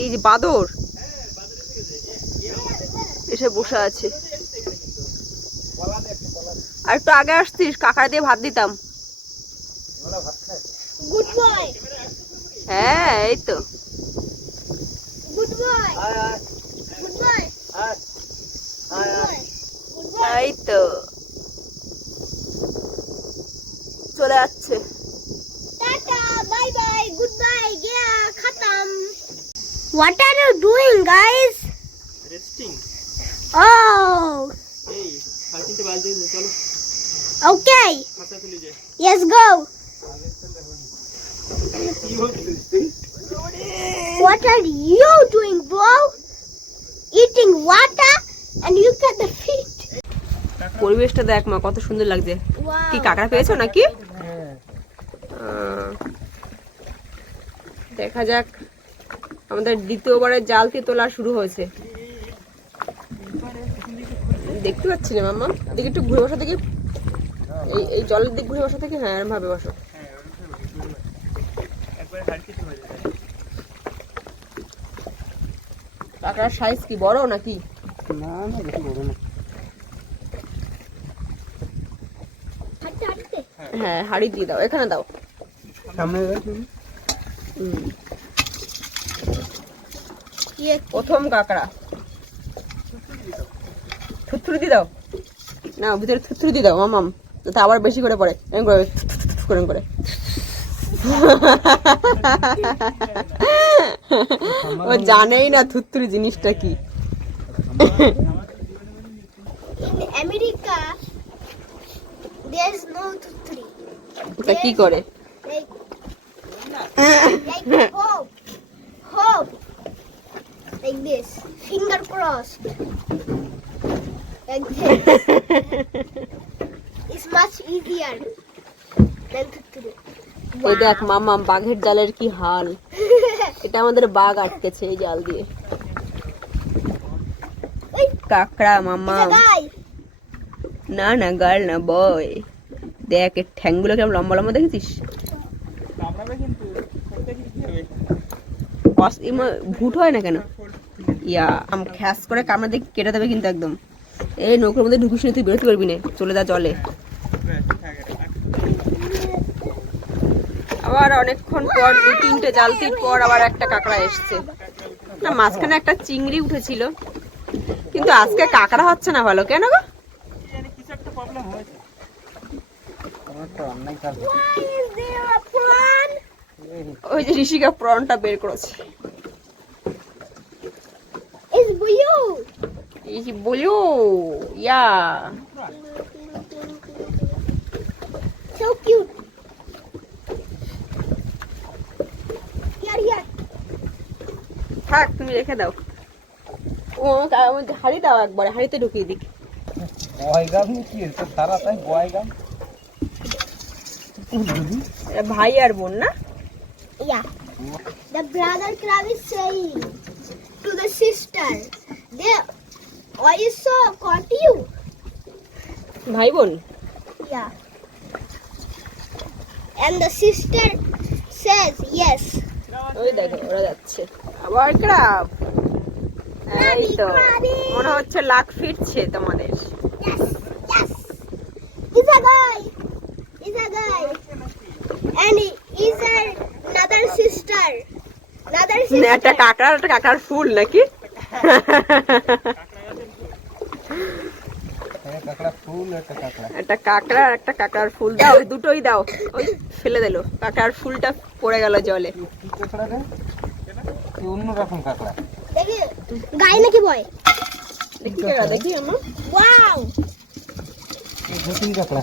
এই যে বাদর এসে বসে আছে। আর একটু আগে আসছিস, কাকার দিয়ে ভাত দিতাম। Good boy. হ্যাঁ এই তো গুড বয়। Good boy. এই তো চলে যাচ্ছে। Tata, bye bye, good bye, Gaya খতম। What are you doing, guys? Resting. Oh, এই হাতিতে বালতি দে চলো okay. খাতা খুলে যায়। Yes, go. কি বলছিস তুই? What are you doing, bro? Eating water and you got the feet. পরিবেশটা দেখ মা, কত সুন্দর লাগছে। Wow. কি কাঁকড়া পেয়েছো নাকি? হ্যাঁ দেখা যাক। আমাদের দ্বিতীয়বারের জালতি তোলা শুরু হয়েছে। দেখতে পাচ্ছি না মাম্মা, দেখি একটু ঘুরে বসা, দেখি এই জলের দিক ঘুরে বসা থেকে। হ্যাঁ এরম ভাবে বসো। একবার হালকিতে হয়ে যাবে। কাঁকড়ার সাইজ কি বড় নাকি? না না বেশি বড় না। হাঁটতে হাঁটতে। হ্যাঁ হাড়ি দিয়ে দাও, এখানে দাও। সামনে রাখি। প্রথম কাঁকড়া। থুতথুরি দিয়ে দাও না, ভিতরে থুতথুরি দিয়ে দাও মামাম, যাতে আবার বেশি করে পড়ে। এরকম করে থুতথুত করে করে। ও জানেই না থুতথুরি জিনিসটা কি। In America, there's no tree. ওটা কি করে? Like hope, like this, finger crossed, like this. It's much easier than tree. এই দেখ মামাম, বাঘের জালের কি হাল। এটা আমাদের বাঘ আটকেছে এই জাল দিয়ে। কাঁকড়া মামাম। Guy, না না গার্ল না, বয়। দেখ এর ঠ্যাংগুলো কেমন লম্বা লম্বা, দেখেছিস? কামড়াবে কিন্তু করতে কি হবে? ভুট হয় না কেন? ইয়া খ্যাস করে কামড়া দিয়ে কেটে দেবে কিন্তু একদম। এই নৌকোর মধ্যে ঢুকিস না, তুই বেরোতে পারবি না, চলে যা জলে। আবার অনেকক্ষণ পর, 2-3টে জালতির পর আবার একটা কাঁকড়া এসছে। না মাঝখানে একটা চিংড়ি উঠেছিল, কিন্তু আজকে কাঁকড়া হচ্ছে না ভালো, কেন গো? জানি কিছু একটা প্রবলেম হয়েছে। আমার তো অনলাইন কাজ। why is there a prawn? ওই যে ঋষিকা প্রনটা বের করেছে। It's blue. এই যে বলো ইয়া So cute. Here. থাক, তুমি রেখে দাও। ও আমাকে হাড়ি দাও, একবারে হাড়িতে ঢুকিয়ে দিক। বয়গাম কি এটা সারা তাই বয়গাম। ভাই আর বোন না? Yeah. The brother crab is saying to the sister, "They also caught you." ভাই বোন? Yeah. And the sister says, "Yes." ওই দেখো ওরা যাচ্ছে। আবার ক্রাব। এই তো মনে হচ্ছে লাক ফিরছে তোমাদের। Yes. It's a guy. And is another sister. একটা কাঁকড়ার ফুল নাকি? কাঁকড়া ফুল একটা কাঁকড়া। একটা কাঁকড়া আর একটা কাঁকড়ার ফুল দাও, দুটোই দাও। ওই ফেলে দিল, কাঁকড়ার ফুলটা পড়ে গেল জলে। কি কাঁকড়া রে? কি অন্যরকম কাঁকড়া। দেখি গাই নাকি বয়? দেখি কাঁকড়া, দেখি আমার। Wow. এই নতুন কাঁকড়া।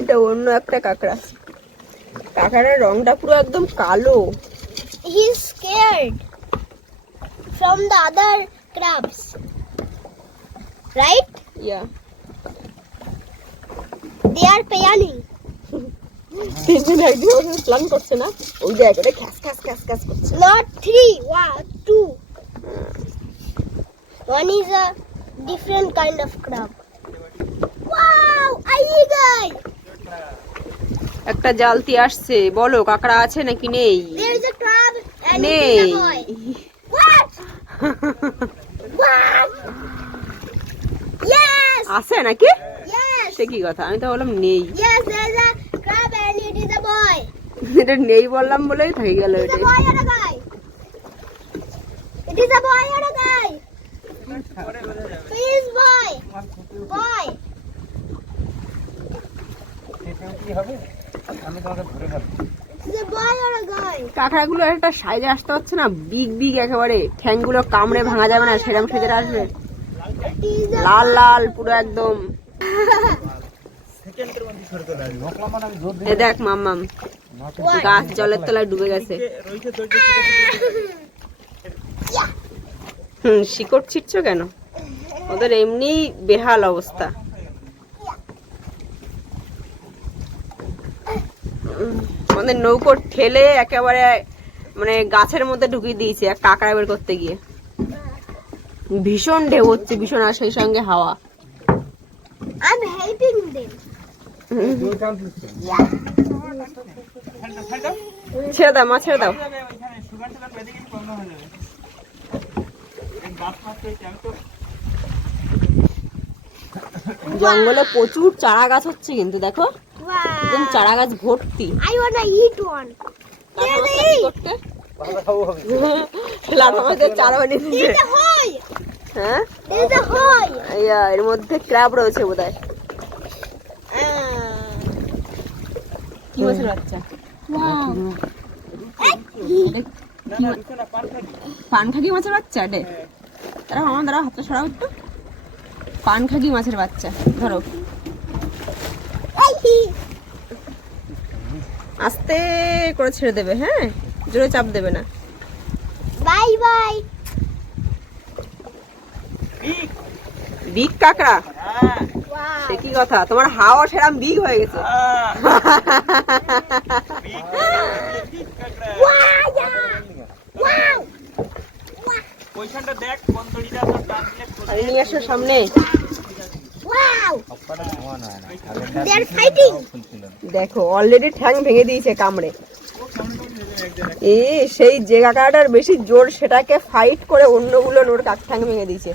এটা অন্য একটা কাঁকড়া। কাঁকড়ার রংটা পুরো একদম কালো। He's scared from the other crabs. Right? Yeah They are paying. তিনজন একদিন প্ল্যান করছে না, ওই জায়গাটা খ্যাস খ্যাস খ্যাস খ্যাস করছে। Not 3, 2. One is a different kind of crab. Wow, aye guy. একটা জালতি আসছে, বলো কাঁকড়া আছে নাকি নেই? There is a crab And নেই। it is a boy. What? What? Yes. আছে নাকি? Yes. সে কি কথা, আমি তো বললাম নেই। Yes, there is a crab and it is a boy. এটা নেই বললাম বলেই থেকে গেল It is এটা। a boy or a guy? It is a boy or a guy? Please, boy. Boy. সেটা কি হবে? আমি তোমাকে ধরে ফেলবো। It is a boy or a guy? কাঁকড়াগুলো একটা সাইজে আসতে হচ্ছে না, বিগ বিগ একেবারে, ঠ্যাংগুলো কামড়ে ভাঙা যাবে না সেরকম সেজে আসবে, It is a লাল লাল পুরো একদম। সেকেন্ডের মধ্যে সরে চলে আসবে। নকলা মানে আমি জোর এ দেখ মাম্মাম, গাছ জলের তলায় ডুবে গেছে। রইছে দড়ি শিকড় ছিটছো কেন? ওদের এমনি বেহাল অবস্থা। আমাদের নৌকো ঠেলে একেবারে মানে গাছের মধ্যে ঢুকিয়ে দিয়েছে এক কাঁকড়া বের করতে গিয়ে। ভীষণ ঢেউ হচ্ছে, ভীষণ, আর সেই সঙ্গে হাওয়া। I'm helping them. জোর টান দিচ্ছে। ছেড়ে দাও মা, ছেড়ে দাও। ওইখানে সুগার টুগার বেঁধে গেলে প্রবলেম হয়ে যাবে। এই গাছ মাছ তো আমি তো জঙ্গলে প্রচুর চারা গাছ হচ্ছে কিন্তু দেখো, একদম Wow. চারা গাছ ভর্তি। I wanna eat one. লাঠা There's much a কি করতে? ভালো খাবো হবে। লাঠা মাছের চারা বানিয়ে দিচ্ছে। There's a hole. হ্যাঁ, There's a hole. ইয়া, এর মধ্যে ক্র্যাব রয়েছে বোধহয়। কি মাছের বাচ্চা? না না রুকো না পান খাবি। পানখাগি মাছের বাচ্চা এটা? দাঁড়াও আমার, দাঁড়াও, হাতটা সরাও একটু। পানখাগি মাছের বাচ্চা, ধরো। আস্তে করে ছেড়ে দেবে, হ্যাঁ, জোরে চাপ দেবে না। Bye bye. ঠিক। বিগ কাঁকড়া, হ্যাঁ। Wow. সে কি কথা, তোমার হাওয়া সেরাম বিগ হয়ে গেছে। ঠিক কাকড়া। Wow. Wow. ওইখানটা দেখ কোন দড়িটা তোর টান দিলে কোথায় আরে নিয়ে আসো সামনে। Wow. সবকটা ঘুমানো হয় না। They're fighting. দেখো অলরেডি ঠ্যাং ভেঙে দিয়েছে কামড়ে। সেই যে কাঁকড়াটার বেশি জোর সেটাকে ফাইট করে অন্যগুলো ওর ঠ্যাং ভেঙে দিয়েছে।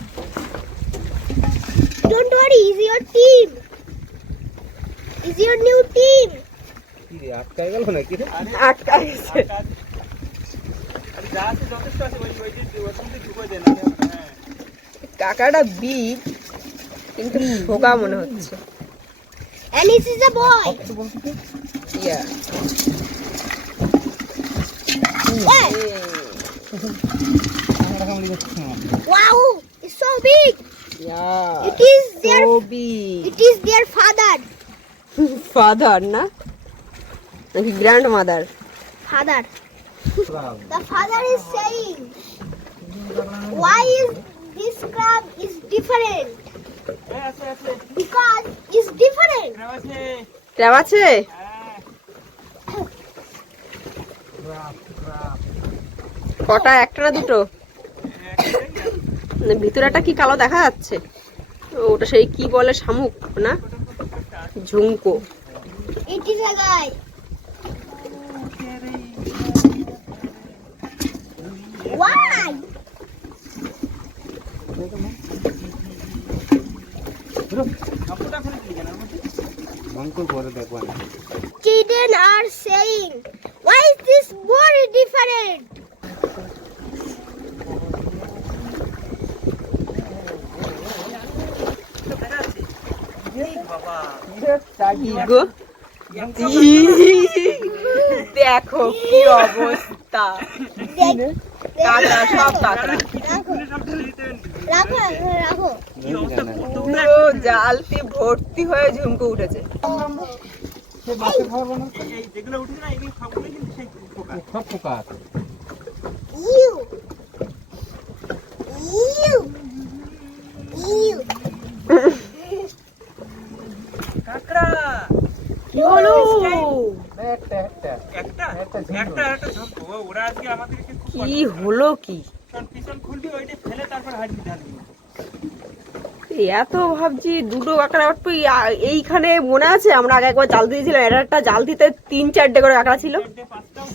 Don't worry, is your team. Is your new team. কি রে আটকায় গেল নাকি রে? আটকা গেছে। আরে যা আছে যথেষ্ট আছে ওই ওই যে ওখান থেকে ঢুকে দেন। হ্যাঁ। কাঁকড়াটা বিগ কিন্তু শোকা মনে হচ্ছে। And this is a boy. একটু বলছি তো। ইয়া, Yeah. আমরা কেমন লিখেছি না। Wow. It's so big. Yeah, It is their. so big. It is their father. Father না নাকি grand mother? Father. The father is saying, why is this crab is different? এই আছে আছে। Because it's different. আছে। Tab আছে? হ্যাঁ। কটা, একটা না দুটো? মানে ভিতরে একটা কি কালো দেখা যাচ্ছে, ওটা সেই কি বলে, শামুক না ঝুমকো? It is a guy. Why? কাপড়টা খুলে দিলি কেন আমাকে? মঙ্কল করে দেখো না। Children are saying, why is this body different? বাবা গো, দেখো কি অবস্থা, কাঁকড়া, সব কাঁকড়া রাখো রাখো পুরো জালতি ভর্তি হয়ে ঝুমকো উঠেছে। সে মাছে খাবো না। এই যেগুলো উঠে না এগুলো সবগুলো কিন্তু সেই পোকা। সব পোকা আছে। ইউ ইউ ইউ কাকড়া কি হলো? একটা একটা একটা একটা একটা ঝম্প ওরা আজকে আমাদেরকে খুব কি হলো কি? পিছন খুলবি ওইটা ফেলে তারপর হাঁটবি ঢালবি। এত ভাবছি দুটো কাঁকড়া উঠবে এইখানে, মনে আছে আমরা আগে একবার জাল দিয়েছিলাম, এটা একটা জাল দিতে 3-4টে করে কাঁকড়া ছিল। পাঁচটাও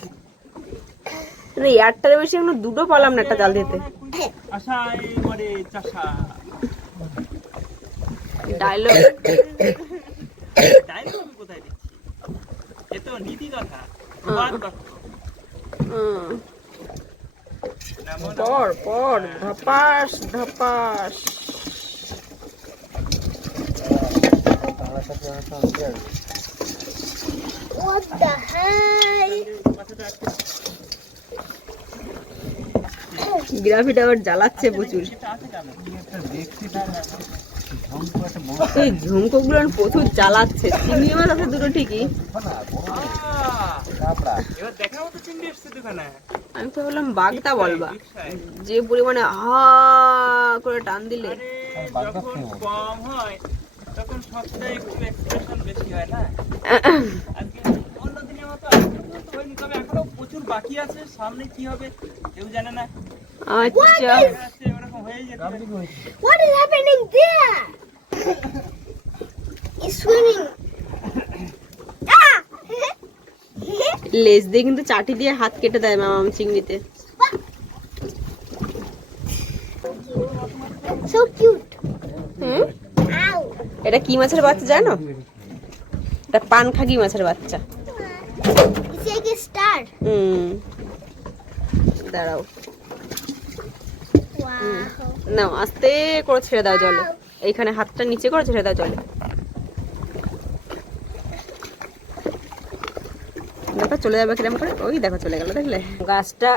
মানে একটার বেশি এখনো দুটো পালাম না একটা জাল দিতে। আশায় মরে চাষা। ডায়লগ ডায়লগ আমি কোথায় দিচ্ছি? এ তো নীতি কথা, প্রবাদ বাক্য। নমো নমঃ। পর পর ধপাস ধপাস। What the hell? গ্রাফিটা আবার জ্বালাচ্ছে প্রচুর। এই ঝুমকো গুলো প্রচুর জ্বালাচ্ছে। চিংড়ি মাছ আছে দুটো ঠিকই, এবার দেখার মতো চিংড়ি এসছে দোকানে। আমি তো বললাম বাগদা বলবা, যে পরিমাণে হা করে টান দিলে। আরে যখন কম হয় তখন সবটাই একটু এক্সপ্রেশন বেশি হয় না। আজকে অন্য দিনের মতো আজকে তো হয়নি, তবে এখনো প্রচুর বাকি আছে। সামনে কি হবে কেউ জানে না। আচ্ছা দেখা যাচ্ছে এরকম হয়ে যেতে পারে। What is happening there? It's swimming. Ah! লেজ দিয়ে কিন্তু চাটি দিয়ে হাত কেটে দেয় মামাম চিংড়িতে। So cute. হুম, Ow. এটা কি মাছের বাচ্চা জানো? এটা পানখাগি মাছের বাচ্চা। It's like a star. দাঁড়াও, Wow. নাও আস্তে করে ছেড়ে দাও জলে। এইখানে হাতটা নিচে করে ছেড়ে দাও জলে। দেখো চলে যাবে কিরম করে। ওই দেখো চলে গেল, দেখলে? গাছটা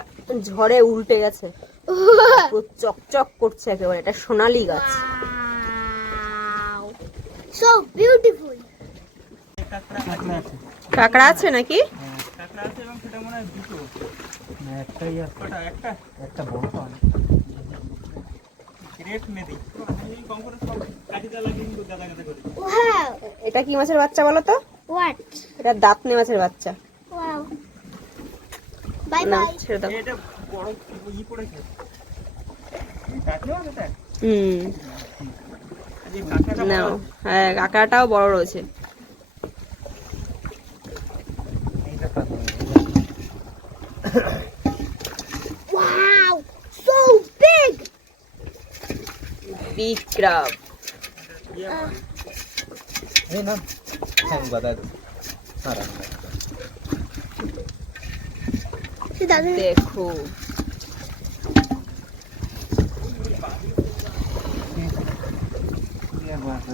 ঝড়ে উল্টে গেছে, পুরো চকচক করছে একেবারে। এটা সোনালী গাছ। Wow. So beautiful. কাঁকড়া আছে। কাঁকড়া আছে নাকি? কাঁকড়া আছে এবং সেটা মনে হয় দুটো। একটাই আছে, কটা? একটা একটা বড় তো অনেক। গ্রেট মেদি। আমি কম করে সব কাটিটা লাগিয়ে কিন্তু গাদা গাদা করে। Wow. এটা কি মাছের বাচ্চা বলো তো? What? এটা দাঁতনে মাছের বাচ্চা। Wow. Bye না bye. ছেড়ে দাও। এটা বড় ই পড়েছে। কাটলো এটা? হুম, এই কাঁকড়াটা নাও। হ্যাঁ, কাঁকড়াটাও বড় রয়েছে। Wow. So big. Big crab. এই না হ্যাঁ বাদা দে। আরে She doesn't. দেখো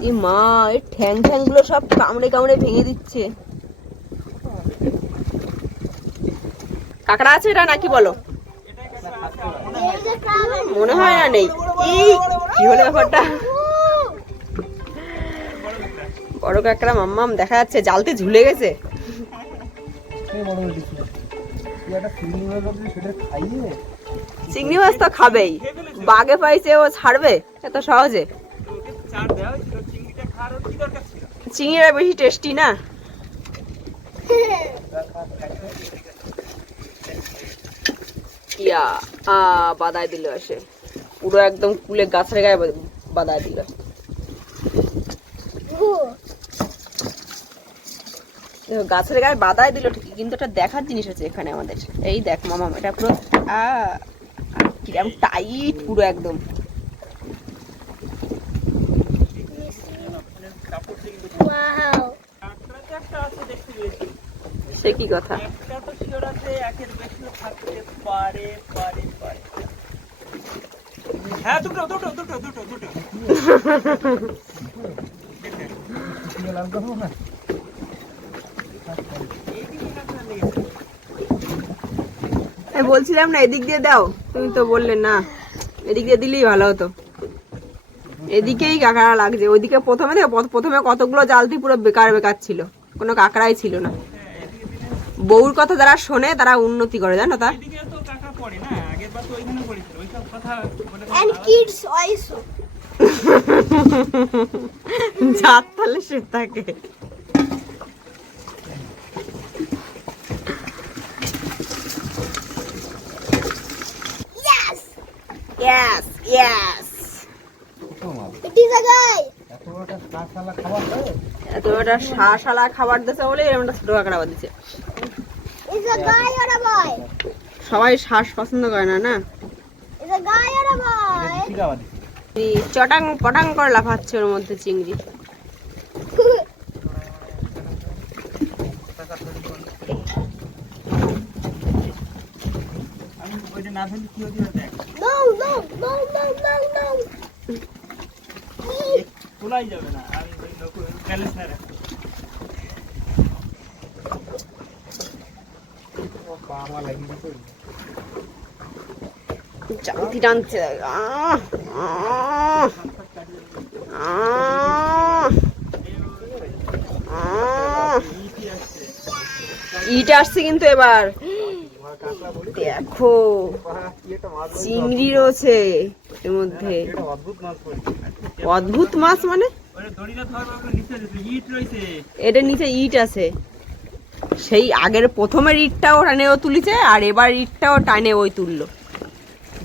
এই মা, এই ঠ্যাং ঠ্যাং গুলো সব কামড়ে কামড়ে ভেঙে দিচ্ছে। কাঁকড়া আছে এটা নাকি বলো? There's a crab. মনে হয় না নেই। এই কি হলো ব্যাপারটা? Ooh. বড় কাঁকড়া মাম্মাম দেখা যাচ্ছে জালতে ঝুলে গেছে। এই বড় উল্টিছি তুই একটা চিংড়ি মাছ ধরছিস, সেটা খাইয়ে চিংড়ি মাছ তো খাবেই, বাগে পাইছে ও ছাড়বে এত সহজে? ওকে চার দেওয়া হয়েছিল, চিংড়িটা খাওয়ার ওর কি দরকার ছিল? চিংড়িটা বেশি টেস্টি না? ইয়া বাদায় দিল আসে, পুরো একদম কুলে গাছের গায়ে বাদায় দিল। Ooh. দেখো গাছের গায়ে বাদায় দিল ঠিকই, কিন্তু একটা দেখার জিনিস আছে এখানে আমাদের। এই দেখ মামা, এটা পুরো কিরম টাইট পুরো একদম। Wow. কাঁকড়া যে একটা আছে দেখতে পেয়েছি। সে কি কথা? একটা তো শিওর আছে, একের বেশিও থাকতে পারে পারে পারে। হ্যাঁ দুটো দুটো দুটো দুটো দুটো। তুই লাগতো না এইদিকে কাঁকড়া লেগেছে। আমি বলছিলাম না এদিক দিয়ে দাও, তুমি তো বললে না এদিক দিয়ে দিলেই ভালো হতো। এদিকেই কাঁকড়া লাগছে, ওইদিকে প্রথমে কতগুলো জালতি পুরো বেকার বেকার ছিল, কোনো কাঁকড়াই ছিল না। বউর কথা যারা শোনে তারা উন্নতি করে, জানো তা? এদিকে তো কাঁকড়া পড়ে না, আগের বার তো ওইখানে পড়েছিল, ওইসব কথা বলে কোনো And লাভ আছে? kids also. যার তাহলে সে থাকে। Yes. Yes, yes. ছোট মাছ It is a guy. এত বড় একটা কাঁচালা খাবার খায় এত একটা শাঁসালা খাবার দিছে বলে এরকম একটা ছোট কাঁকড়া দিচ্ছে। Is a guy or a boy? সবাই শ্বাস পছন্দ করে না, না? Is a guy or a boy? ঠিক আছে এই চটাং পটাং করে লাফাচ্ছে ওর মধ্যে চিংড়ি। আমি ওইটা না ফেলি কি হতে দেখ No, no, no, no, no, no. তোলাই যাবে না, আমি ওই লোক ক্যালেস না রাখি। পা আমার লাগিয়ে দিতে জালতি টানছে। আহ, আহ, আহ, আহ। ইট আসছে কিন্তু এবার দেখো চিংড়ি রয়েছে এর মধ্যে। অদ্ভুত মাছ পড়েছে অদ্ভুত মাছ মানে ওরে দড়িটা ধরবা ওখানে নিচে যেতে ইট রইছে। এটার নিচে ইট আছে, সেই আগের প্রথমের ইটটাও টানে ও তুলিছে আর এবার ইটটাও টানে ওই তুললো।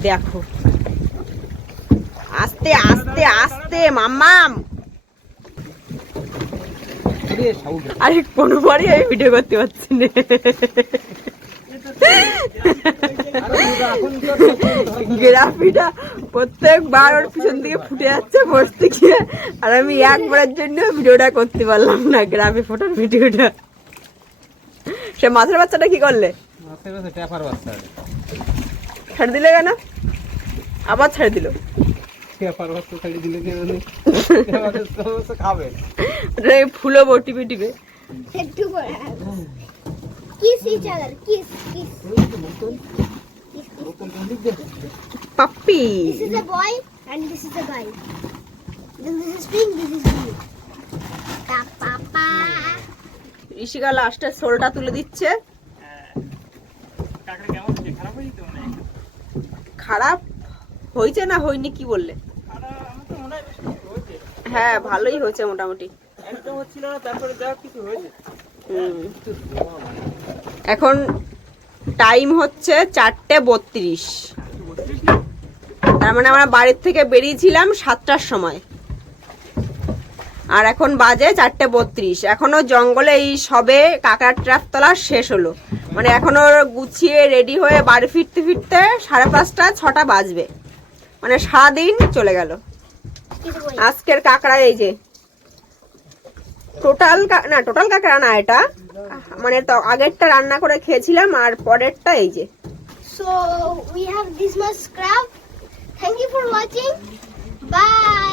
দেখো আস্তে আস্তে আস্তে মাম্মাম। আরে কোনোবারই আমি ভিডিও করতে পারছি না। গ্রাফিটা প্রত্যেকবার ওর পিছন থেকে ফুটে যাচ্ছে বসতে গিয়ে, আর আমি একবারের জন্য ভিডিওটা করতে পারলাম না, গ্রাফি ফোটার ভিডিওটা। সে মাছের বাচ্চাটা কি করলে? মাছের কাছে ট্যাপার বাচ্চা ছেড়ে দিলে কেন? আবার ছেড়ে দিল। ট্যাপার বাচ্চা ছেড়ে দিলে কি খাবে? ফুলো টিপে টিপে। Kiss each other. Kiss, kiss. Puppy. This is a boy and this is a guy. This is pink, this is blue. Papa. Rishika লাস্টে সোলটা তুলে দিচ্ছে। কাকড়া কেমন হচ্ছে? খারাপ হয়েছে তো মনে হয়। খারাপ হয়েছে না হয়নি কি বললে? খারাপ আমার তো মনে হয় বেশ কিছু হয়েছে। হ্যাঁ ভালোই হয়েছে মোটামুটি। একদম হচ্ছিল না, তারপরে যা কিছু হয়েছে। এখন টাইম হচ্ছে 4:32। তার মানে আমরা বাড়ির থেকে বেরিয়েছিলাম 7টার সময়, আর এখন বাজে 4:32। এখনো জঙ্গলে এই সবে কাঁকড়ার ট্র্যাপ তোলা শেষ হলো, মানে এখনো গুছিয়ে রেডি হয়ে বাড়ি ফিরতে ফিরতে 5:30 6টা বাজবে, মানে সারাদিন চলে গেল। আজকের কাঁকড়া এই যে টোটাল কাঁকড়া না, এটা মানে তো আগেরটা রান্না করে খেয়েছিলাম আর পরেরটা এই যে। So we have this much crab. Thank you for watching. Bye.